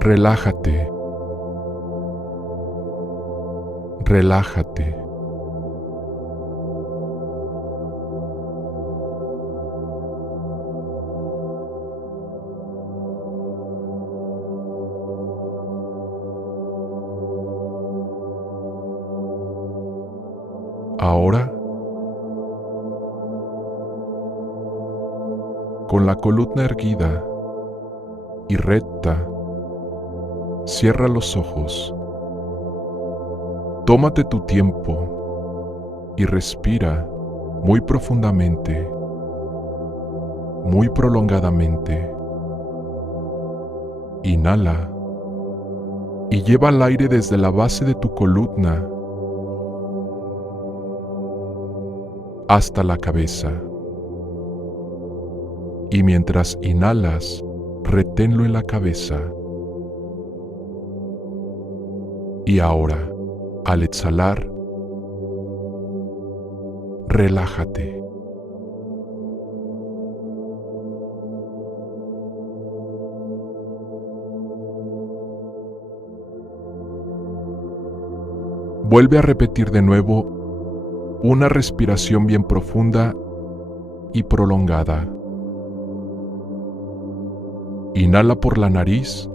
Relájate. Relájate. Ahora, con la columna erguida y recta, cierra los ojos. Tómate tu tiempo y respira muy profundamente, muy prolongadamente. Inhala y lleva el aire desde la base de tu columna hasta la cabeza. Y mientras inhalas, reténlo en la cabeza. Y ahora, al exhalar, relájate. Vuelve a repetir de nuevo una respiración bien profunda y prolongada. Inhala por la nariz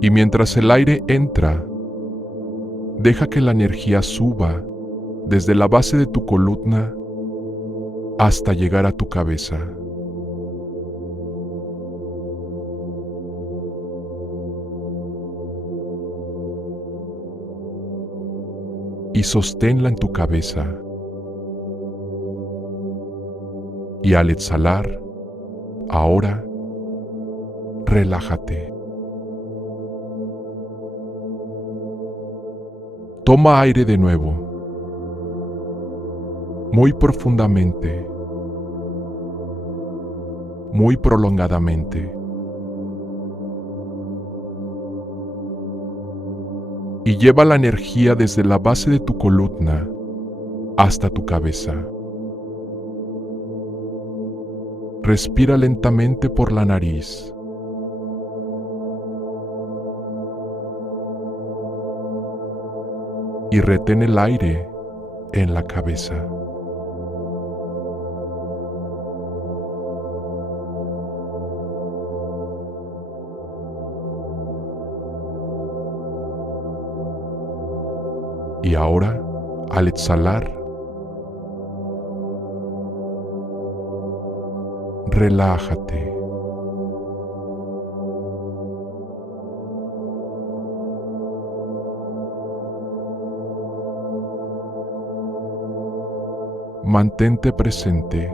y mientras el aire entra, deja que la energía suba desde la base de tu columna hasta llegar a tu cabeza. Y sosténla en tu cabeza. Y al exhalar, ahora, relájate. Toma aire de nuevo, muy profundamente, muy prolongadamente. Y lleva la energía desde la base de tu columna hasta tu cabeza. Respira lentamente por la nariz. Y retén el aire en la cabeza. Y ahora, al exhalar, relájate. Mantente presente.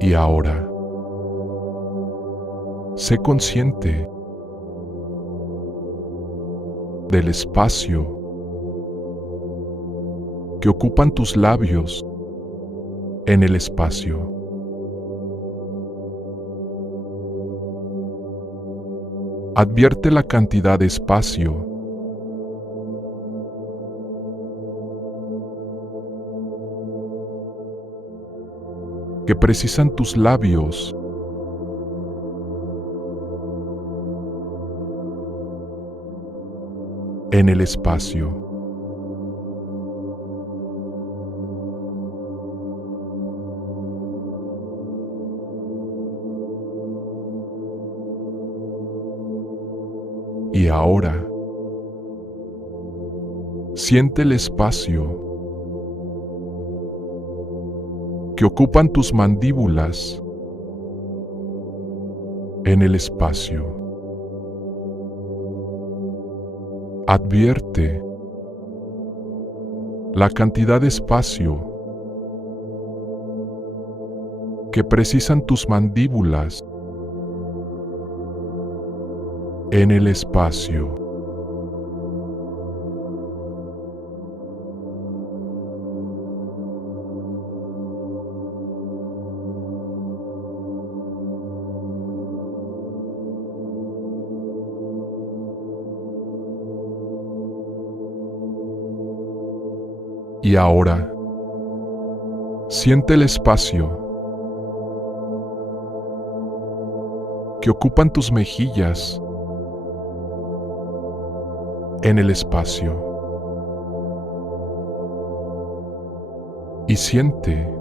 Y ahora, sé consciente del espacio que ocupan tus labios en el espacio. Advierte la cantidad de espacio que precisan tus labios en el espacio. Y ahora, siente el espacio que ocupan tus mandíbulas en el espacio. Advierte la cantidad de espacio que precisan tus mandíbulas en el espacio. Y ahora, siente el espacio que ocupan tus mejillas en el espacio. Y siente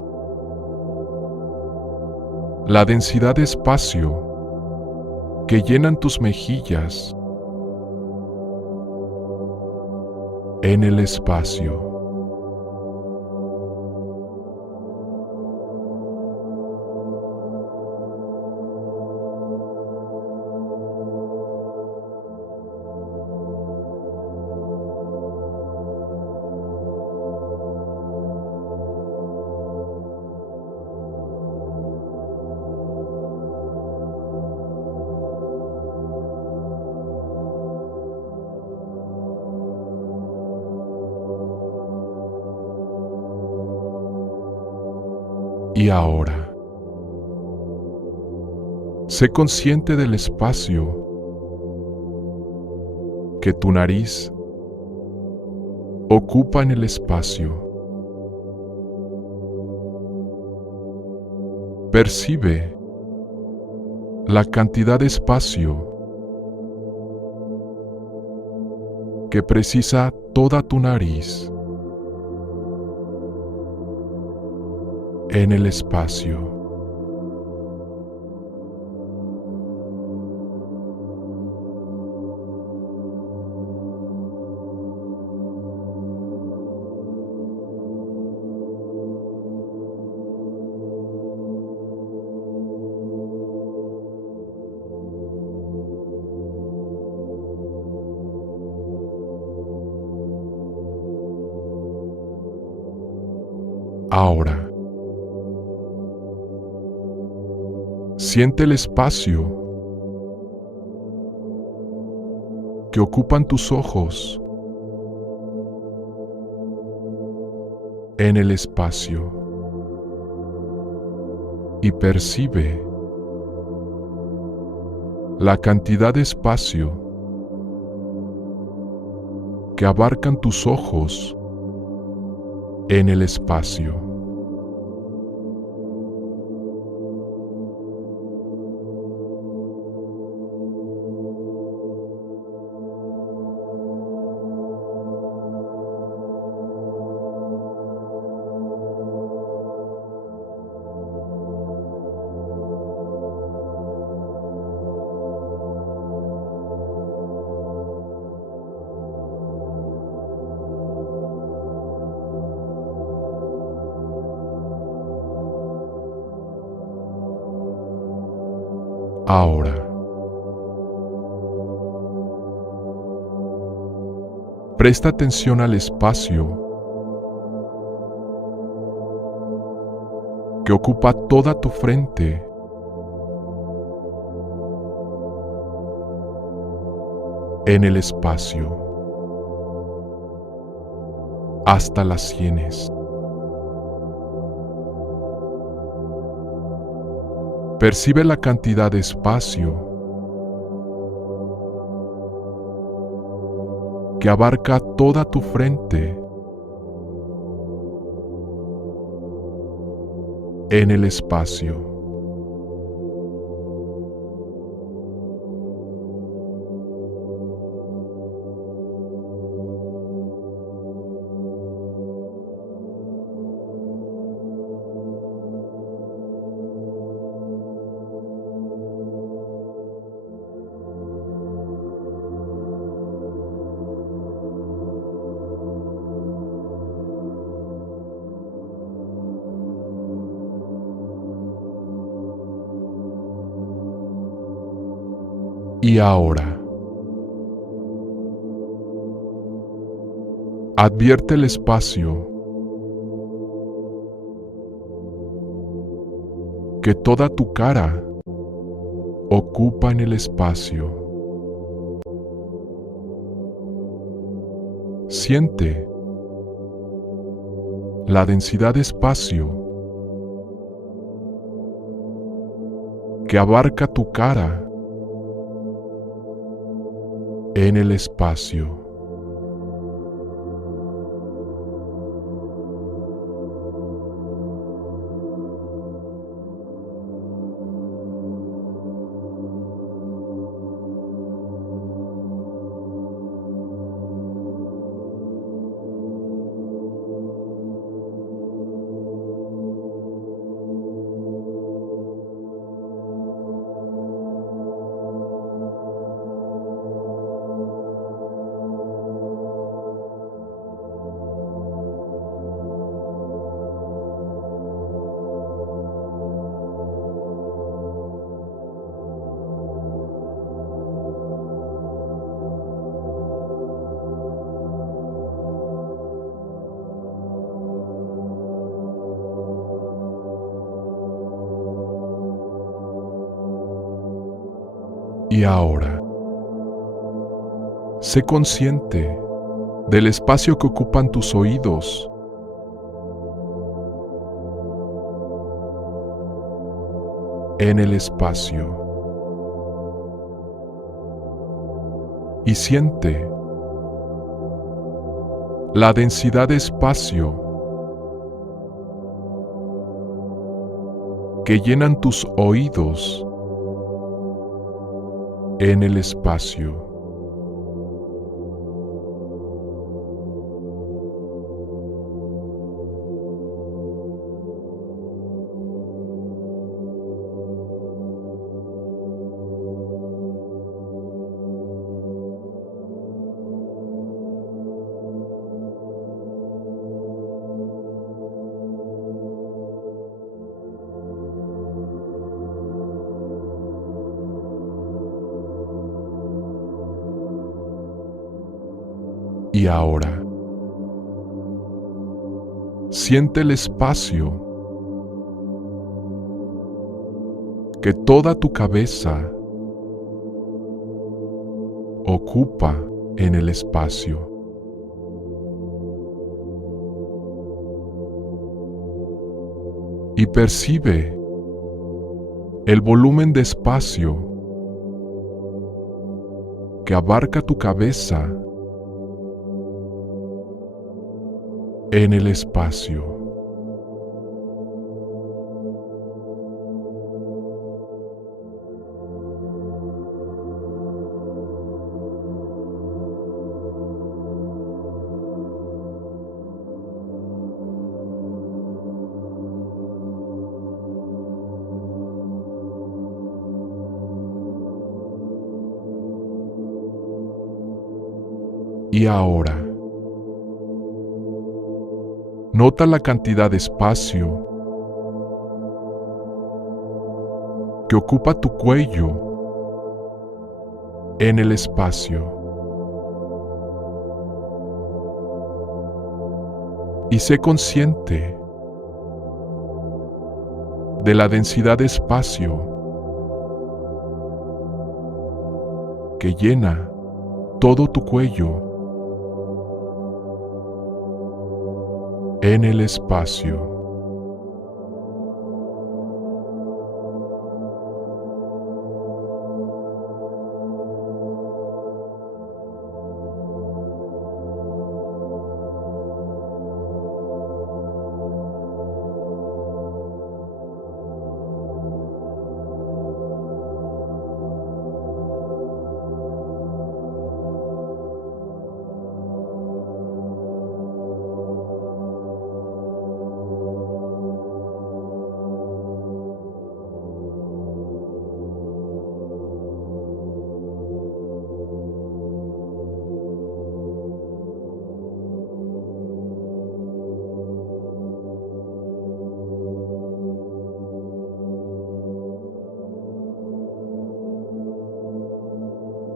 la densidad de espacio que llenan tus mejillas en el espacio. Y ahora, sé consciente del espacio que tu nariz ocupa en el espacio. Percibe la cantidad de espacio que precisa toda tu nariz en el espacio. Ahora, siente el espacio que ocupan tus ojos en el espacio y percibe la cantidad de espacio que abarcan tus ojos en el espacio. Ahora, presta atención al espacio que ocupa toda tu frente. En el espacio, hasta las sienes. Percibe la cantidad de espacio que abarca toda tu frente en el espacio. Y ahora, advierte el espacio que toda tu cara ocupa en el espacio. Siente la densidad de espacio que abarca tu cara en el espacio. Y ahora, sé consciente del espacio que ocupan tus oídos. En el espacio. Y siente la densidad de espacio que llenan tus oídos en el espacio. Y ahora, siente el espacio que toda tu cabeza ocupa en el espacio. Y percibe el volumen de espacio que abarca tu cabeza en el espacio. Y ahora, nota la cantidad de espacio que ocupa tu cuello en el espacio. Y sé consciente de la densidad de espacio que llena todo tu cuello en el espacio.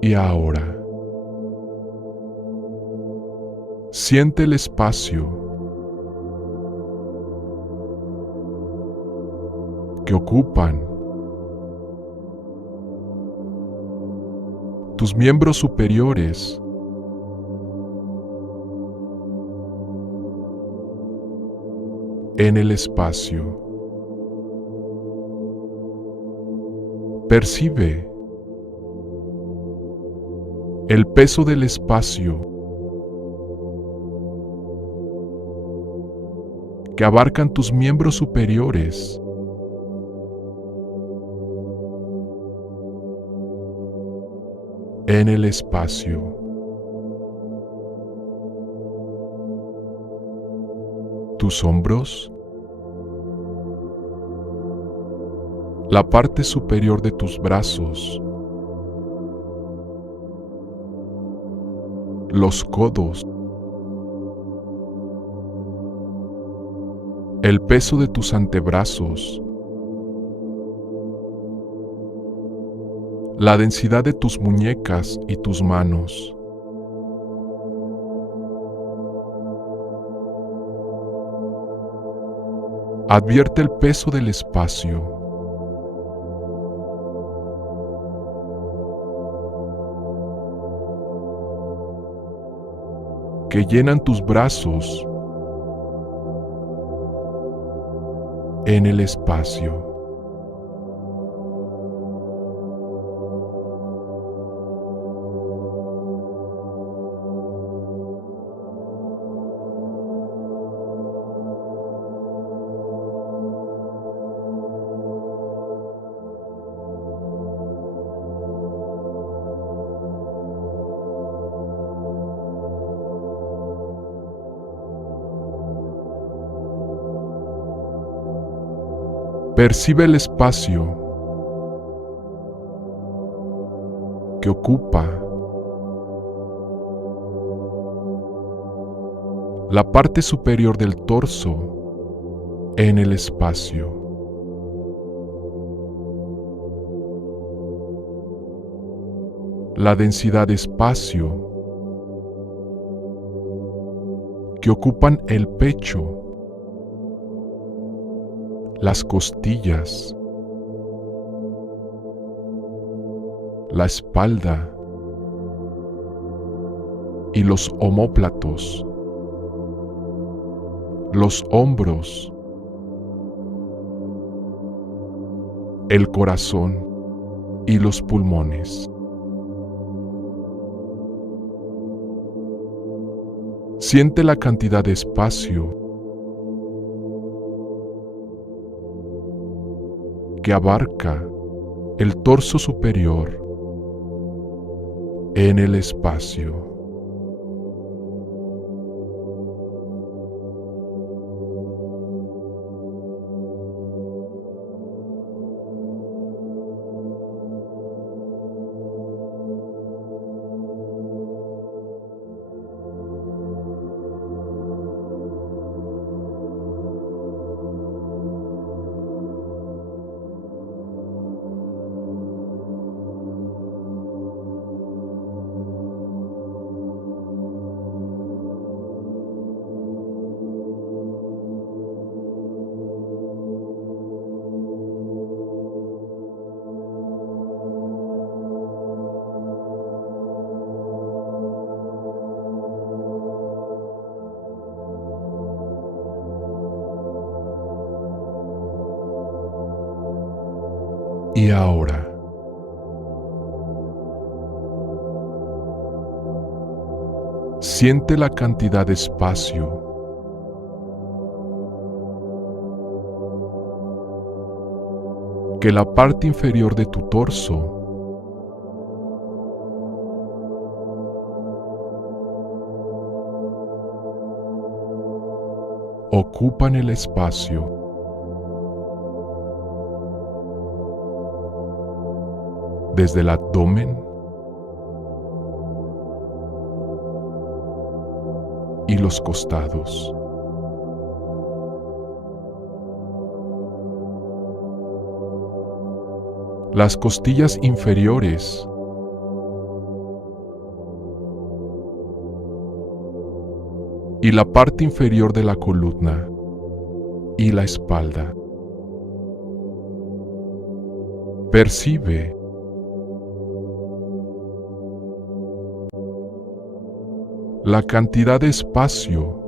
Y ahora, siente el espacio que ocupan tus miembros superiores en el espacio. Percibe el peso del espacio que abarcan tus miembros superiores en el espacio. Tus hombros, la parte superior de tus brazos, los codos, el peso de tus antebrazos, la densidad de tus muñecas y tus manos. Advierte el peso del espacio. Que llenan tus brazos en el espacio. Percibe el espacio que ocupa la parte superior del torso en el espacio. La densidad de espacio que ocupan el pecho, las costillas, la espalda y los omóplatos, los hombros, el corazón y los pulmones. Siente la cantidad de espacio que abarca el torso superior en el espacio. Y ahora, siente la cantidad de espacio que la parte inferior de tu torso ocupan el espacio. Desde el abdomen y los costados. Las costillas inferiores y la parte inferior de la columna y la espalda. Percibe la cantidad de espacio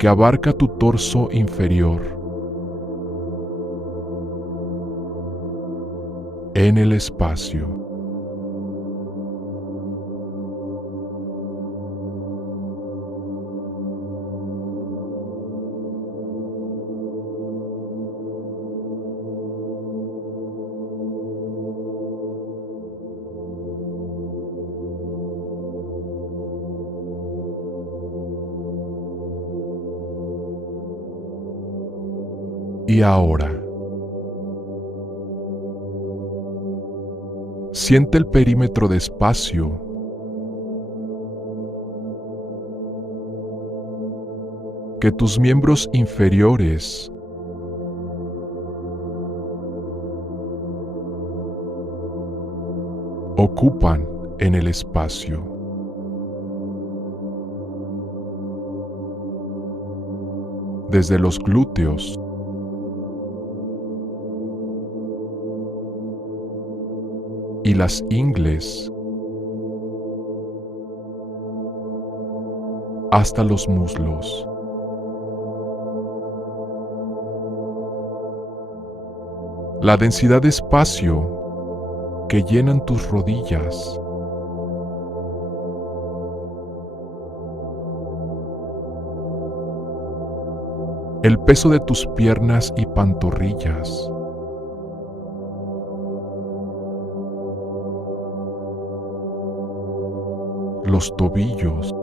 que abarca tu torso inferior en el espacio. Y ahora, siente el perímetro de espacio que tus miembros inferiores ocupan en el espacio. Desde los glúteos y las ingles hasta los muslos. La densidad de espacio que llenan tus rodillas el peso de tus piernas y pantorrillas, los tobillos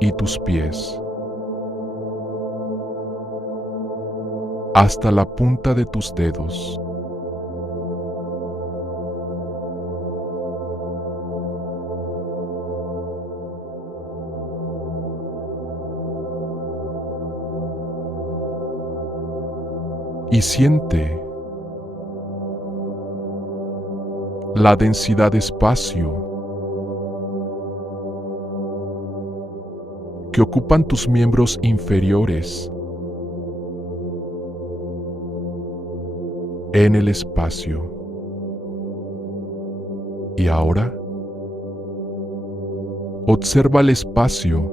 y tus pies, hasta la punta de tus dedos. Y siente la densidad de espacio que ocupan tus miembros inferiores en el espacio. Y ahora, observa el espacio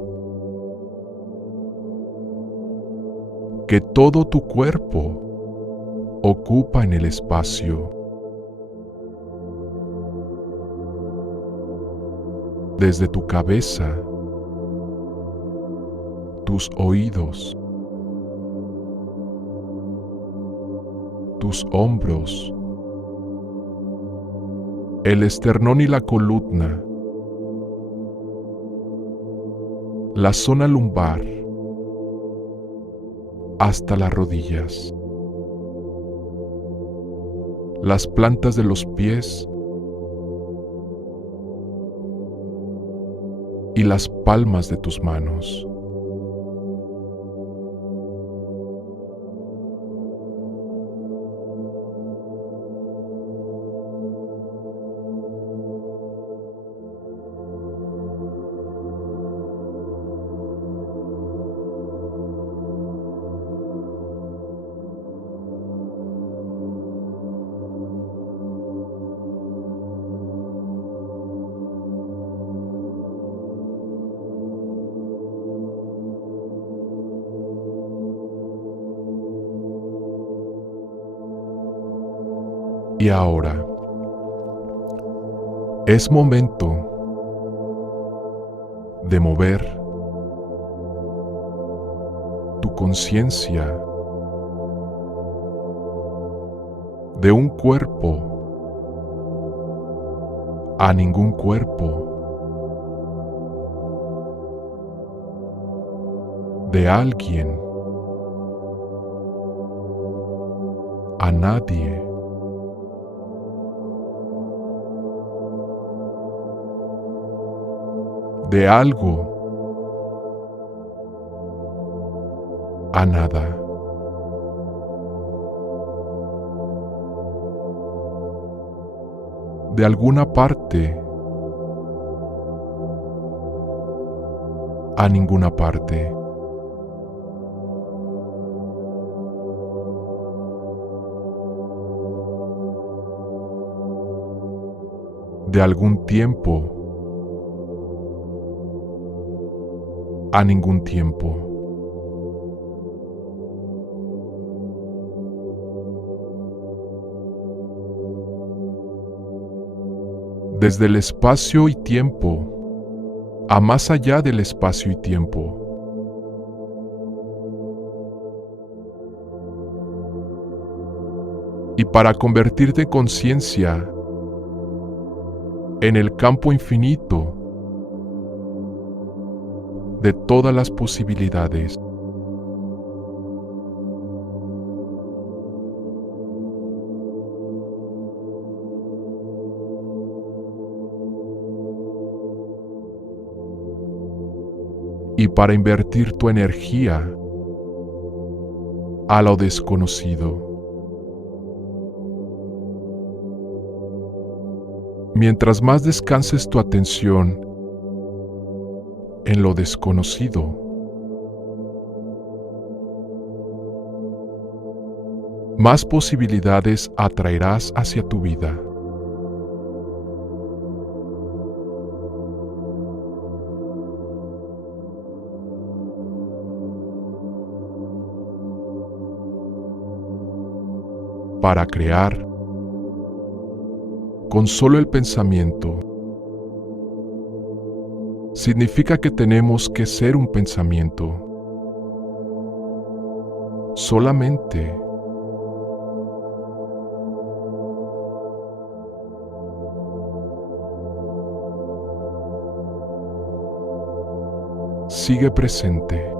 que todo tu cuerpo ocupa en el espacio. Desde tu cabeza, tus oídos, tus hombros, el esternón y la columna, la zona lumbar, hasta las rodillas, las plantas de los pies y las palmas de tus manos. Y ahora, es momento de mover tu conciencia de un cuerpo a ningún cuerpo, de alguien a nadie. De algo a nada. De alguna parte a ninguna parte. De algún tiempo a ningún tiempo. Desde el espacio y tiempo a más allá del espacio y tiempo. Y para convertirte en conciencia en el campo infinito de todas las posibilidades. Y para invertir tu energía a lo desconocido. Mientras más descanses tu atención en lo desconocido, más posibilidades atraerás hacia tu vida. Para crear, con solo el pensamiento, significa que tenemos que ser un pensamiento. Solamente. Sigue presente.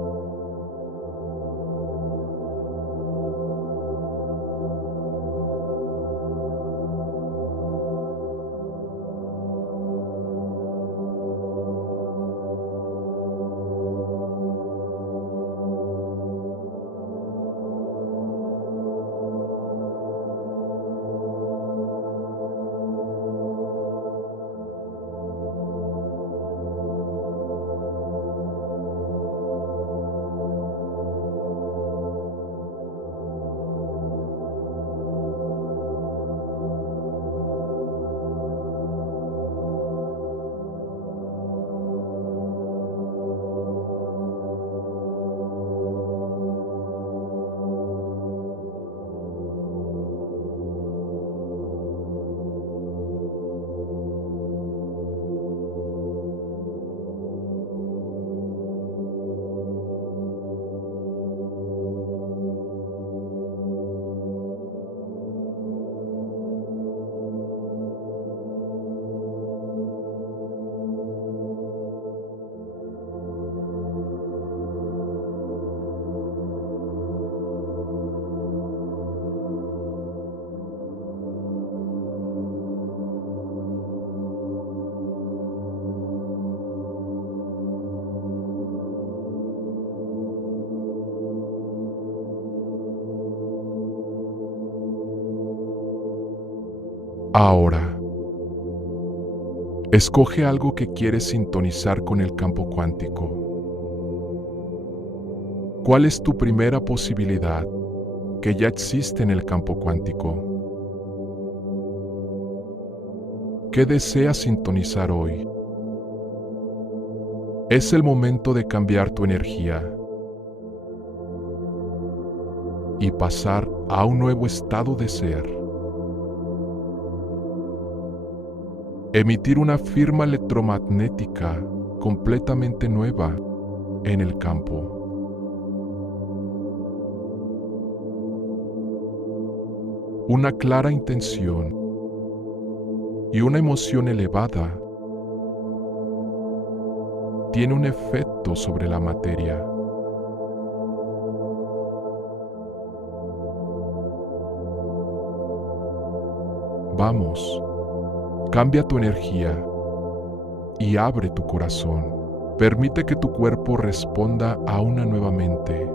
Ahora, escoge algo que quieres sintonizar con el campo cuántico. ¿Cuál es tu primera posibilidad que ya existe en el campo cuántico? ¿Qué deseas sintonizar hoy? Es el momento de cambiar tu energía y pasar a un nuevo estado de ser. Emitir una firma electromagnética completamente nueva en el campo. Una clara intención y una emoción elevada tiene un efecto sobre la materia. Vamos, cambia tu energía y abre tu corazón. Permite que tu cuerpo responda a una nueva mente.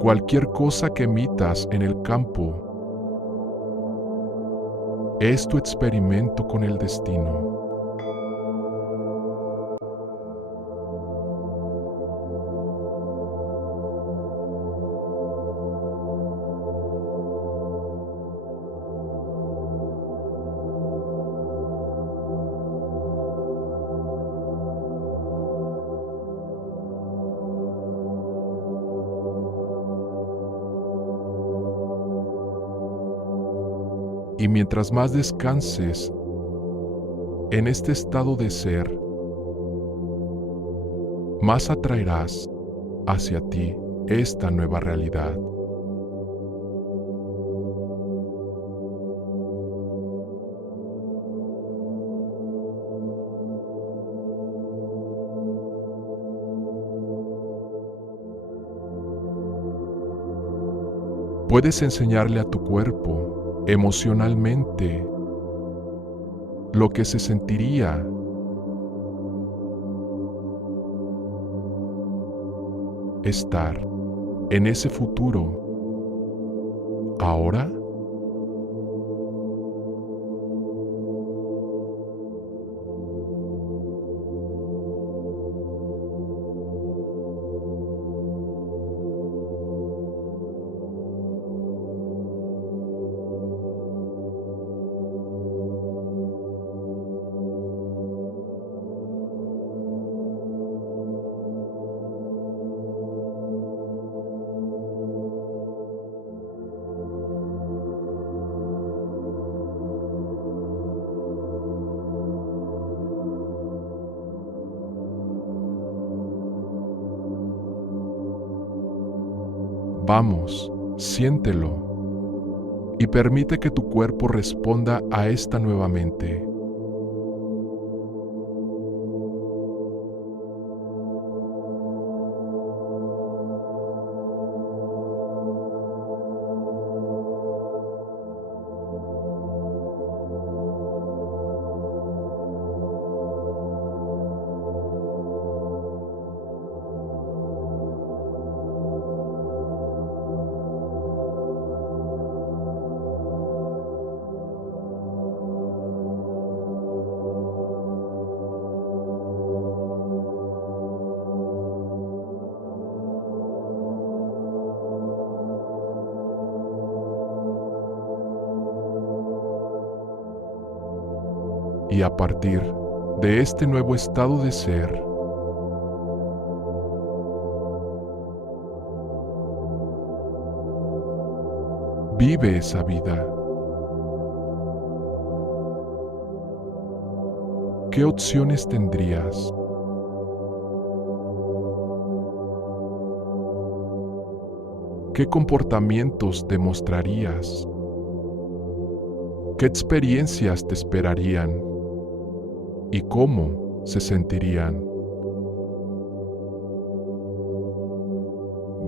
Cualquier cosa que emitas en el campo es tu experimento con el destino. Y mientras más descanses en este estado de ser, más atraerás hacia ti esta nueva realidad. Puedes enseñarle a tu cuerpo emocionalmente lo que se sentiría estar en ese futuro ahora. Vamos, siéntelo y permite que tu cuerpo responda a esta nuevamente. Y a partir de este nuevo estado de ser, vive esa vida. ¿Qué opciones tendrías? ¿Qué comportamientos demostrarías? ¿Qué experiencias te esperarían? ¿Y cómo se sentirían?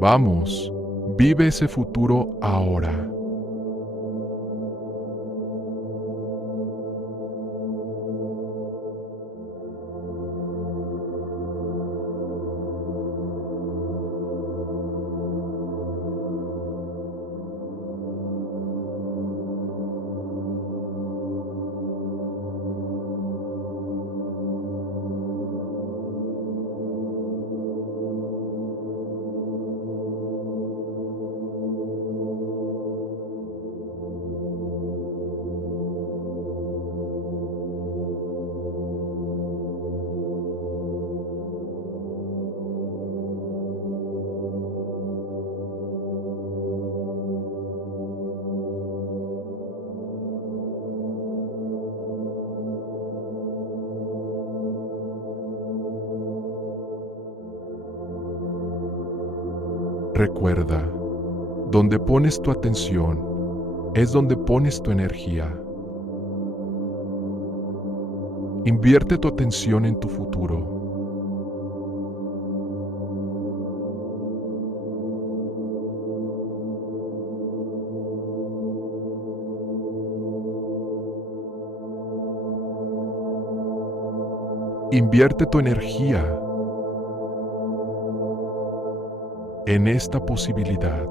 Vamos, vive ese futuro ahora. Recuerda, donde pones tu atención es donde pones tu energía. Invierte tu atención en tu futuro. Invierte tu energía en esta posibilidad.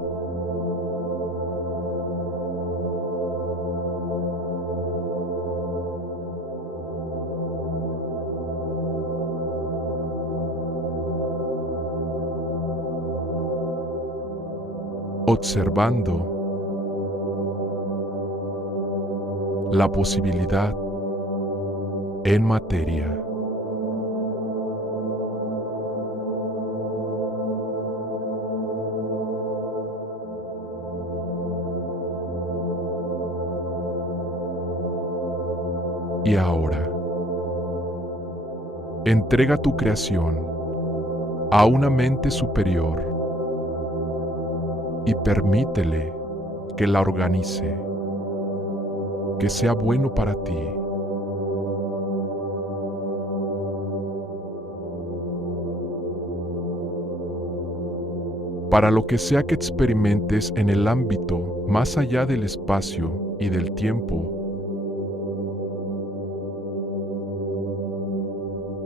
Observando la posibilidad en materia. y ahora. Entrega tu creación a una mente superior y permítele que la organice, que sea bueno para ti. Para lo que sea que experimentes en el ámbito más allá del espacio y del tiempo,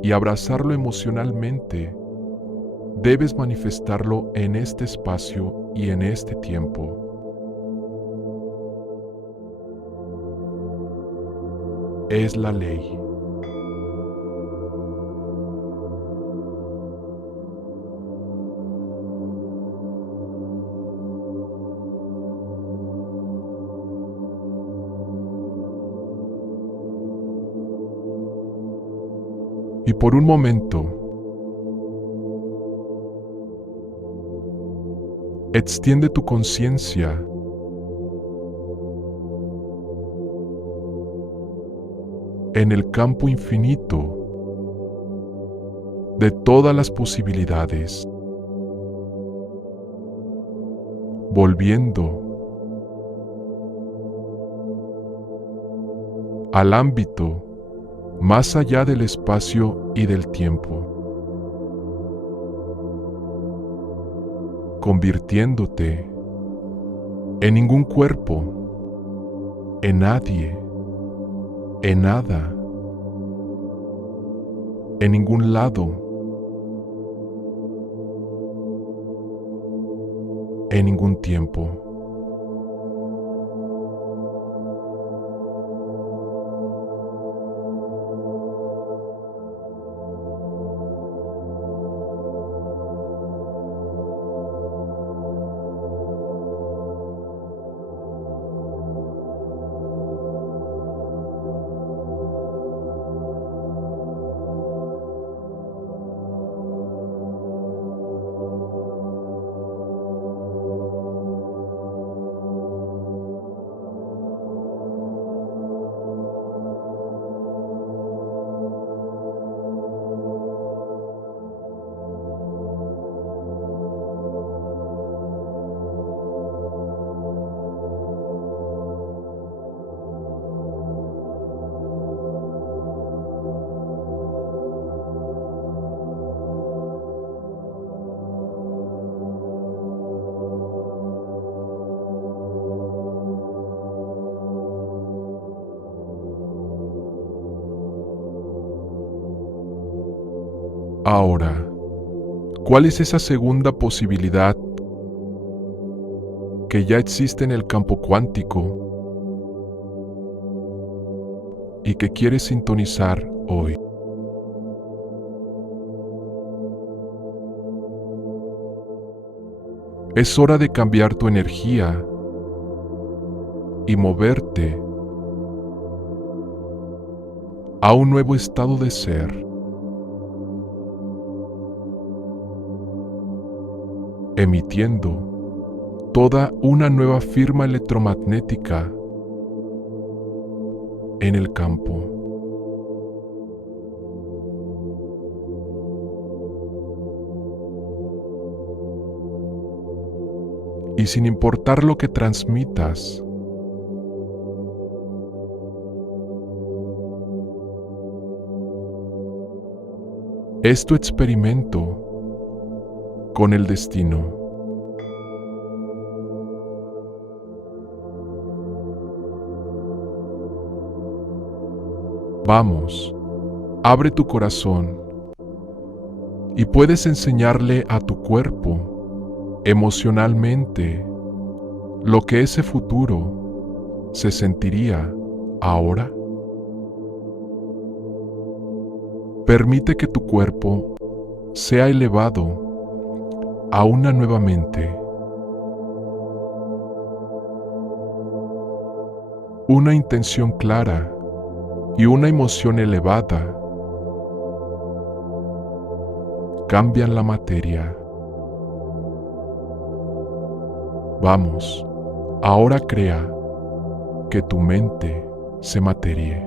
y abrazarlo emocionalmente, debes manifestarlo en este espacio y en este tiempo. Es la ley. Y por un momento, extiende tu conciencia en el campo infinito de todas las posibilidades, volviendo al ámbito más allá del espacio y del tiempo, convirtiéndote en ningún cuerpo, en nadie, en nada, en ningún lado, en ningún tiempo. Ahora, ¿cuál es esa segunda posibilidad que ya existe en el campo cuántico y que quieres sintonizar hoy? Es hora de cambiar tu energía y moverte a un nuevo estado de ser, emitiendo toda una nueva firma electromagnética en el campo. Y sin importar lo que transmitas, es tu experimento con el destino. Vamos, abre tu corazón y puedes enseñarle a tu cuerpo emocionalmente lo que ese futuro se sentiría ahora. Permite que tu cuerpo sea elevado a una nueva mente, una intención clara y una emoción elevada cambian la materia. Vamos, ahora crea que tu mente se materie.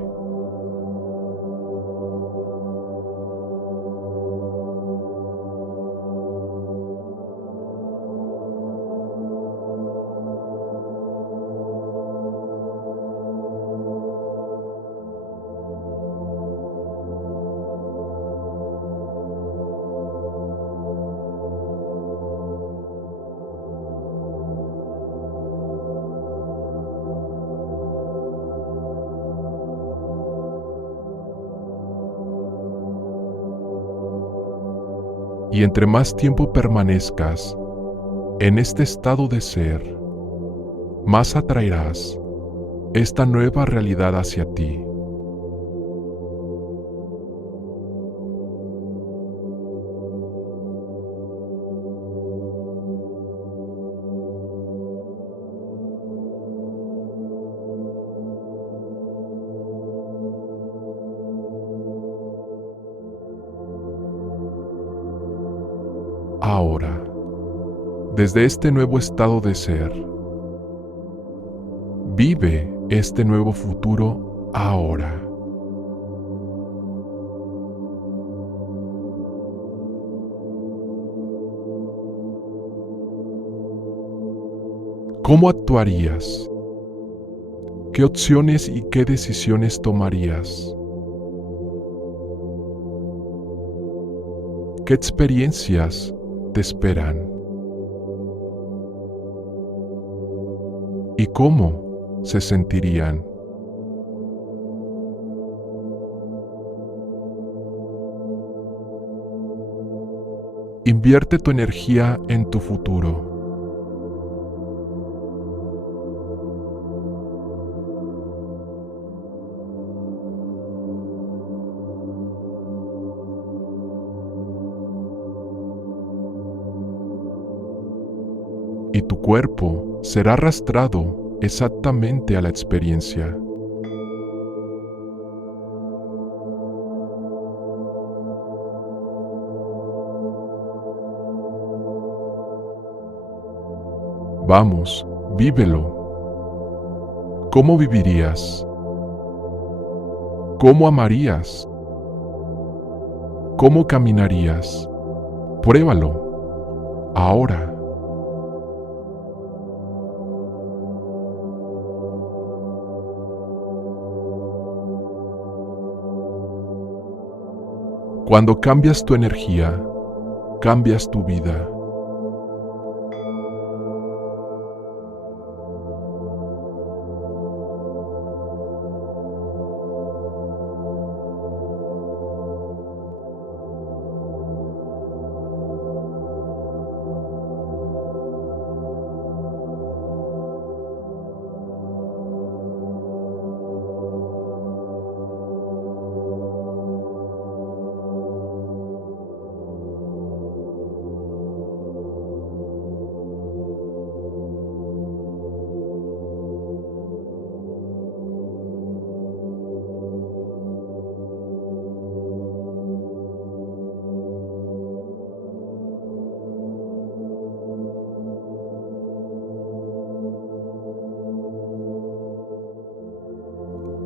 Y entre más tiempo permanezcas en este estado de ser, más atraerás esta nueva realidad hacia ti. Ahora, desde este nuevo estado de ser, vive este nuevo futuro ahora. ¿Cómo actuarías? ¿Qué opciones y qué decisiones tomarías? ¿Qué experiencias te esperan? ¿Y cómo se sentirían? Invierte tu energía en tu futuro. Y tu cuerpo será arrastrado exactamente a la experiencia. Vamos, vívelo. ¿Cómo vivirías? ¿Cómo amarías? ¿Cómo caminarías? Pruébalo, ahora. Cuando cambias tu energía, cambias tu vida.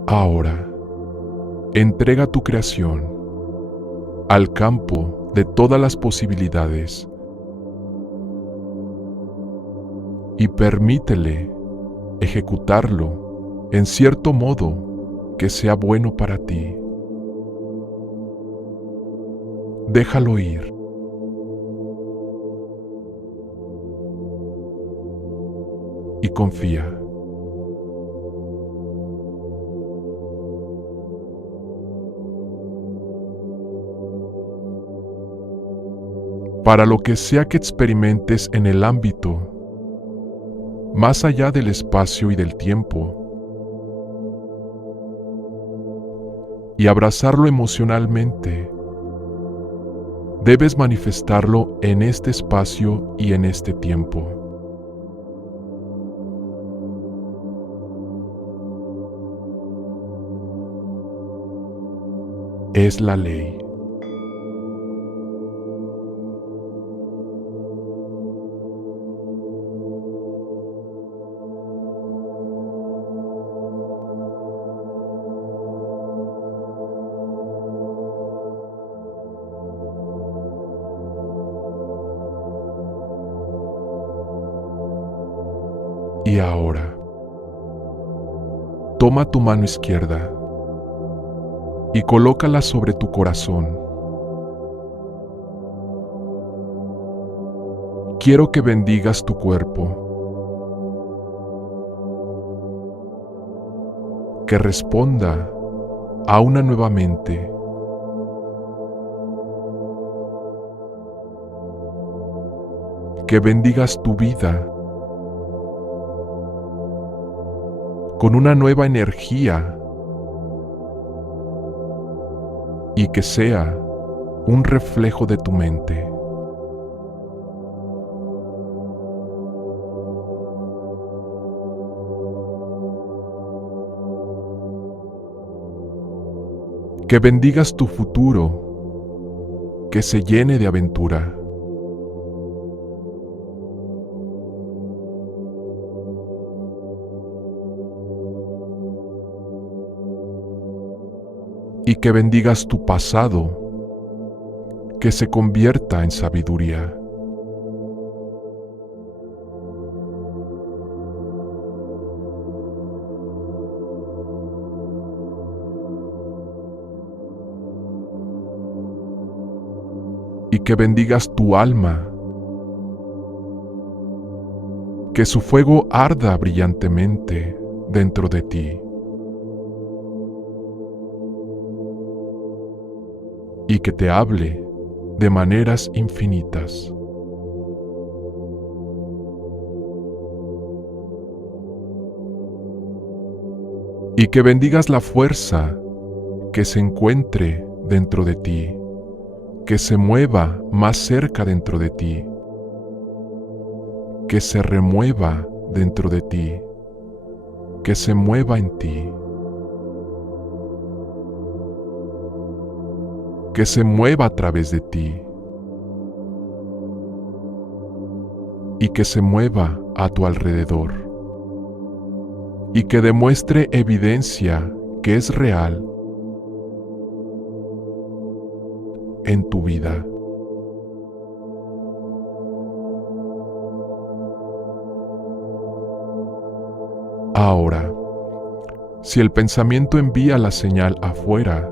Ahora, entrega tu creación al campo de todas las posibilidades y permítele ejecutarlo en cierto modo que sea bueno para ti. Déjalo ir. Y confía. Para lo que sea que experimentes en el ámbito, más allá del espacio y del tiempo, y abrazarlo emocionalmente, debes manifestarlo en este espacio y en este tiempo. Es la ley. Y ahora, toma tu mano izquierda y colócala sobre tu corazón. Quiero que bendigas tu cuerpo, que responda a una nueva mente, que bendigas tu vida con una nueva energía y que sea un reflejo de tu mente. Que bendigas tu futuro, que se llene de aventura. Y que bendigas tu pasado, que se convierta en sabiduría. Y que bendigas tu alma, que su fuego arda brillantemente dentro de ti. Y que te hable de maneras infinitas. Y que bendigas la fuerza que se encuentre dentro de ti, que se mueva más cerca dentro de ti, que se remueva dentro de ti, que se mueva en ti, que se mueva a través de ti y que se mueva a tu alrededor y que demuestre evidencia que es real en tu vida. Ahora, si el pensamiento envía la señal afuera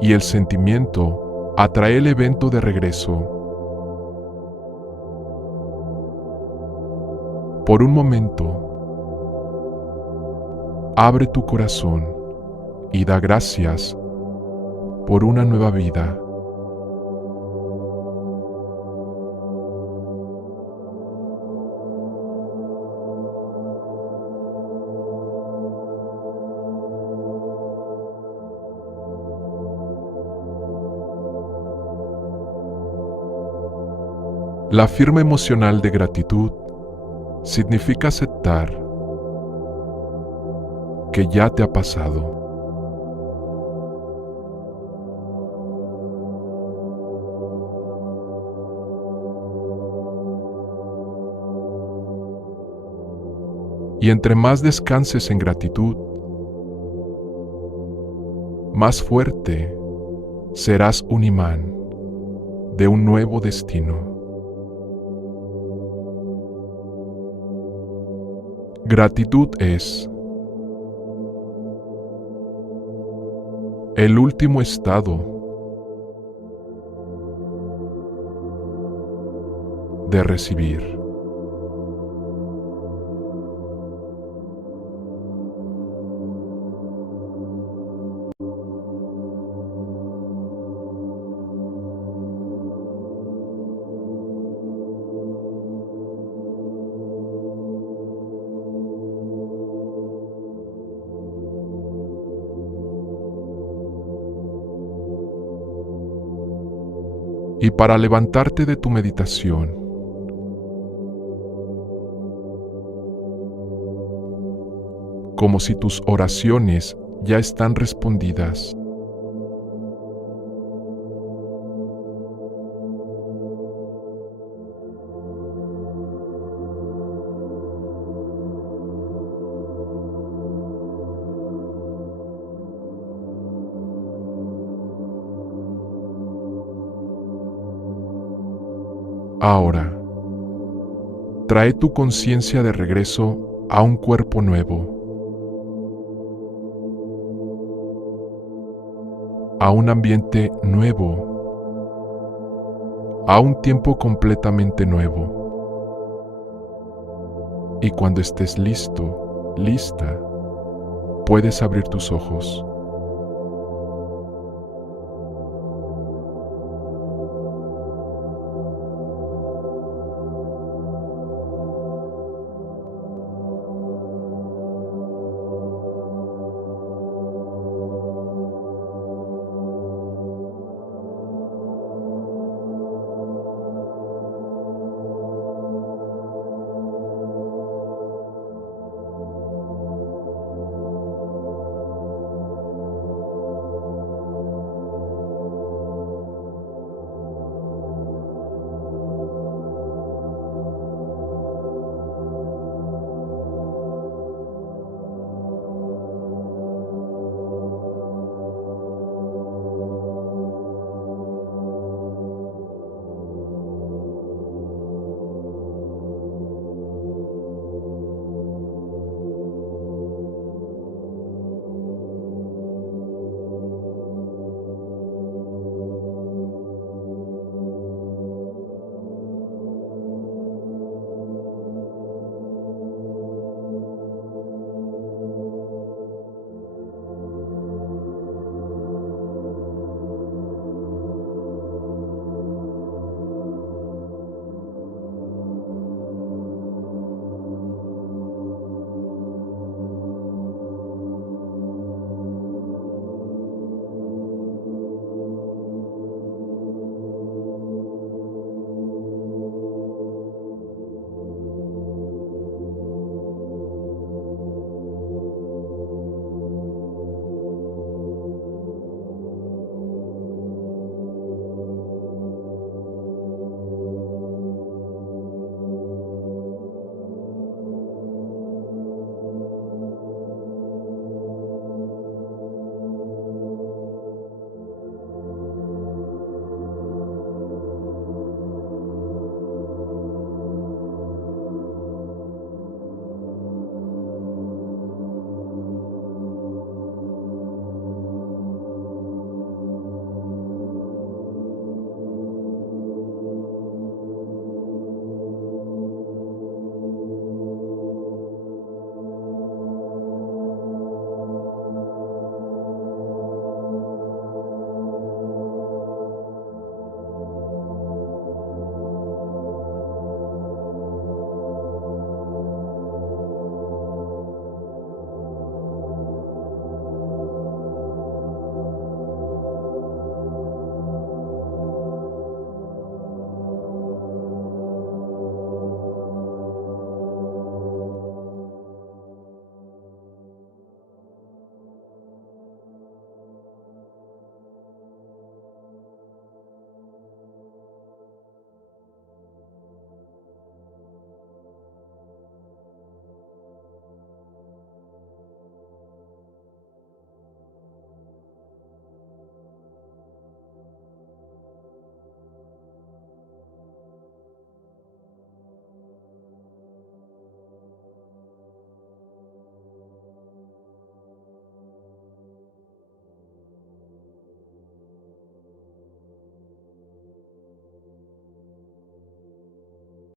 y el sentimiento atrae el evento de regreso, por un momento, abre tu corazón y da gracias por una nueva vida. La firma emocional de gratitud significa aceptar que ya te ha pasado. Y entre más descanses en gratitud, más fuerte serás un imán de un nuevo destino. Gratitud es el último estado de recibir. Y para levantarte de tu meditación, como si tus oraciones ya están respondidas, ahora, trae tu conciencia de regreso a un cuerpo nuevo, a un ambiente nuevo, a un tiempo completamente nuevo. Y cuando estés listo, lista, puedes abrir tus ojos.